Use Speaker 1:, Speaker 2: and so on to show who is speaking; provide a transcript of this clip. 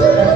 Speaker 1: Woo!